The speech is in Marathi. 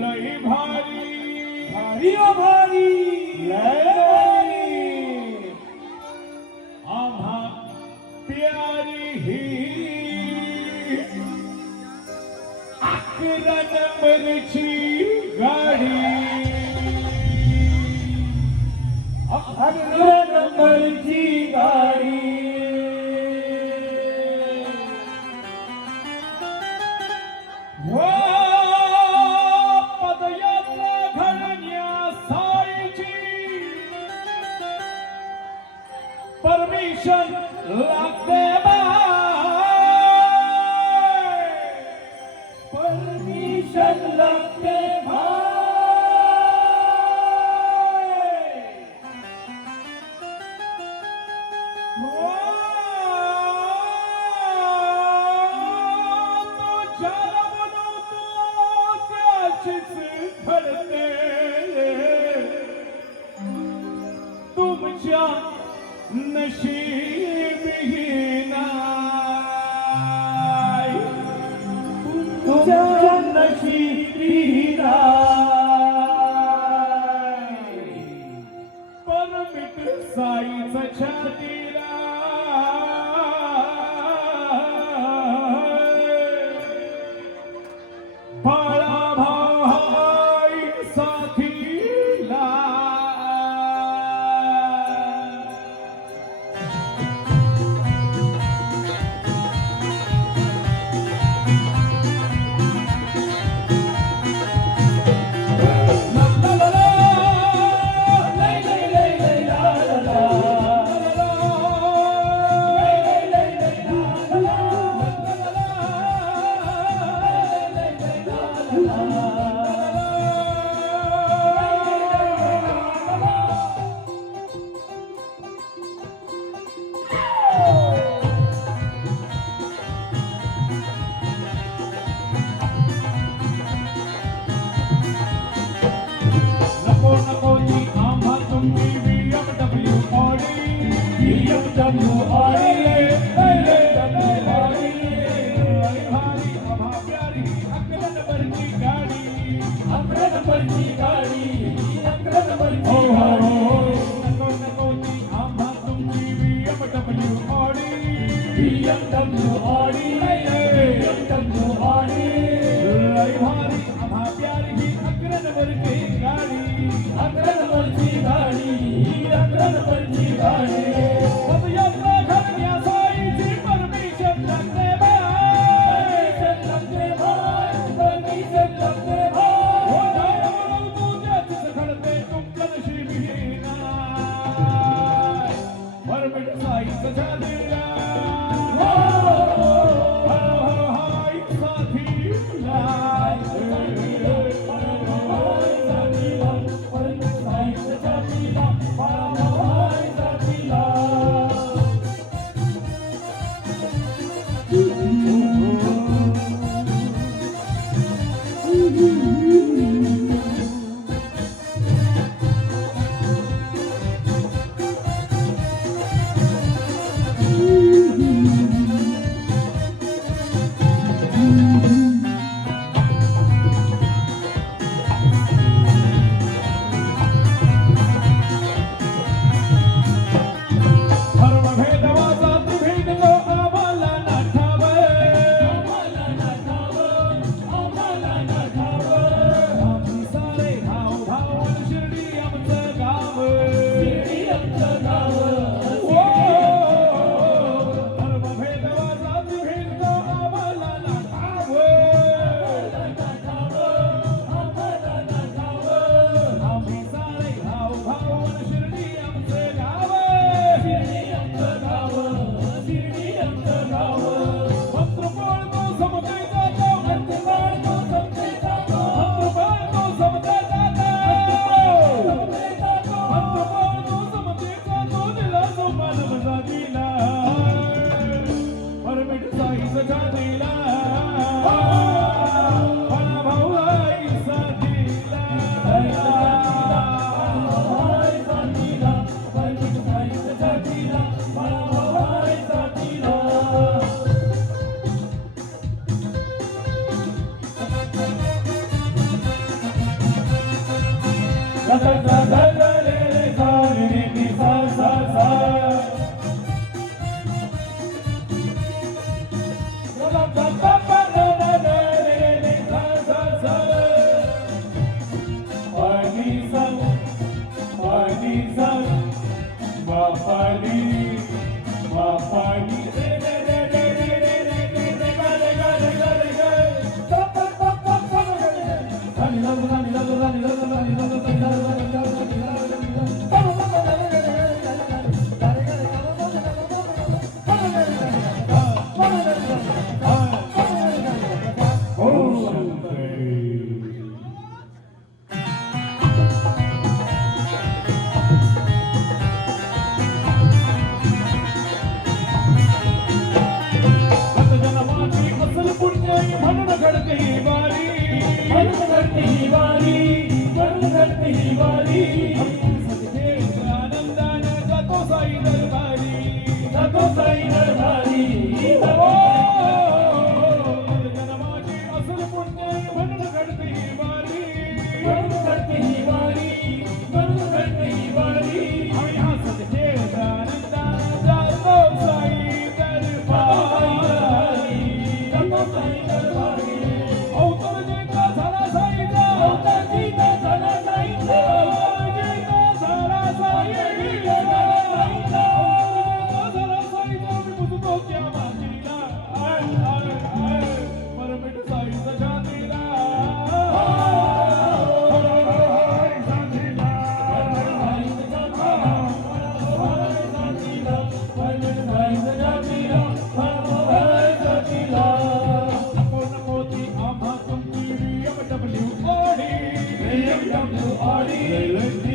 लई भारी भारी ओ भारी लय भारी आम्हा प्यारी ही 11 नंबरची गाडी 11 नंबरची गाडी वा पदयात्रा घडण्यासाठीची परमिशन लागते बाय परमिशन लागते भाई तुमच्या नशीबही नाही तुमच्या नशिबी नाही परमिट साईचा छातीला बाळा भाई साथीला नको नको जी आम्हा तुमची BMW ऑडी BMW ऑडी भारी आम्हा प्यारी 11 नंबरची गाडी 11 नंबरची गाडी 11 नंबरची हो हो गाडी हो नको नको जी आम्हा तुमची BMW Audi BMW Audi BMW Audi लई भारी आम्हा प्यारी 11 नंबरची गाडी 11 नंबरची गाडी 11 नंबरची गाडी पदयात्रा घडण्यासाठीची परमिशन लागते बाय लागते भाई परमिशन लागते भाई हो नाही म्हणून तुझ्याच घडते तुमच्या नशिबी नाही परमिट साईचं छातीला हाय साथीला सा सा सा सा सा रे रे सा रे रे रे सा सा सा रा रा रा रा रा रा रा रे रे रे सा सा सा पानी सा मा पानी रे रे रे रे रे रे रे रे रे गा रे गा रे गा रे गा सा सा सा सा सा रे रे रानी ला रानी ला रानी ला रानी ला रानी ला रानी ला रानी ला म्हणून घडते ही वारी म्हणून घडते ही वारी म्हणून घडते ही वारी आनंदाने जातो साई दरबारी जन्माची असल पुण्य म्हणून घडते ही वारी म्हणून घडते ही वारी म्हणून घडते ही वारी आम्ही हसत खेळत आनंदाने जातो साई दरबारी जातो साई दरबारी अवतार जयका झाला साईचा अवतार जयका झाला साईचा झाला साईचा झाला साईचा मी बुजतो त्या मातीला परमिट साईचा छातीला BMW